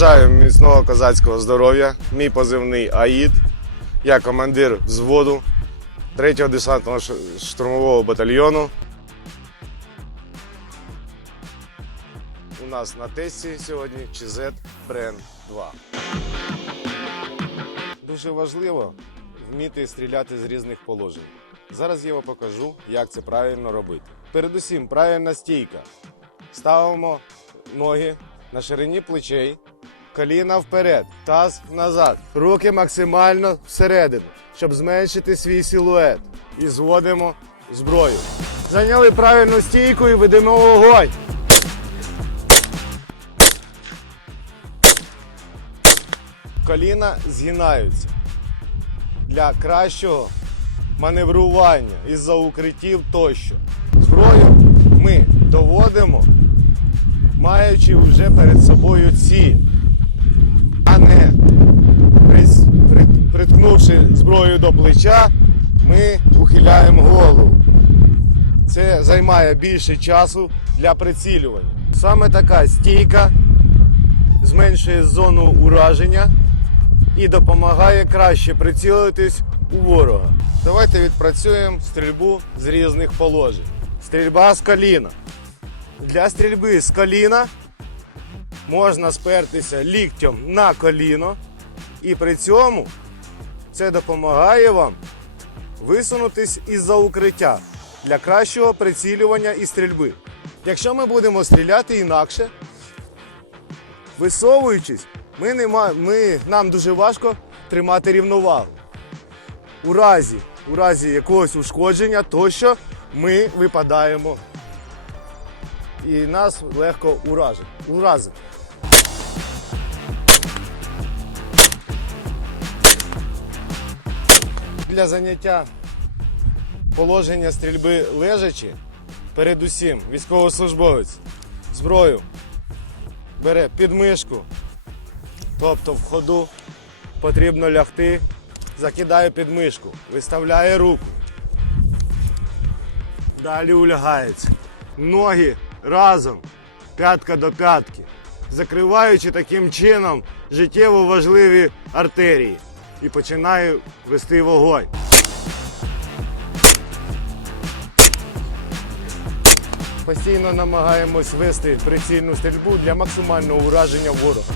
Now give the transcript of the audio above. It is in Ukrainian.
міцного козацького здоров'я. Мій позивний Аїд. Я командир взводу 3-го десантного штурмового батальйону. У нас на тесті сьогодні ЧЗ Брен 2. Дуже важливо вміти стріляти з різних положень. Зараз я вам покажу, як це правильно робити. Передусім, правильна стійка. Ставимо ноги на ширині плечей, коліна вперед, таз назад, руки максимально всередину, щоб зменшити свій силует. І зводимо зброю. Зайняли правильну стійку і ведемо вогонь. Коліна згинаються для кращого маневрування із-за укриттів тощо. Зброю ми доводимо, маючи вже перед собою ціль, при- зброю до плеча, ми ухиляємо голову. Це займає більше часу для прицілювання. Саме така стійка зменшує зону ураження і допомагає краще прицілитись у ворога. Давайте відпрацюємо стрільбу з різних положень. Стрільба з коліна. Для стрільби з коліна можна спертися ліктем на коліно, і при цьому це допомагає вам висунутись із-за укриття для кращого прицілювання і стрільби. Якщо ми будемо стріляти інакше, висовуючись, ми не ма- ми, нам дуже важко тримати рівновагу. У разі, у разі якогось ушкодження, тощо ми випадаємо. І нас легко уражити. уразити. Для заняття положення стрільби лежачи, передусім військовослужбовець зброю бере під мишку, тобто в ходу потрібно лягти, закидає під мишку, виставляє руку. Далі улягається. Ноги разом, п'ятка до п'ятки, закриваючи таким чином життєво важливі артерії. І починаю вести вогонь. Постійно намагаємось вести прицільну стрільбу для максимального ураження ворога.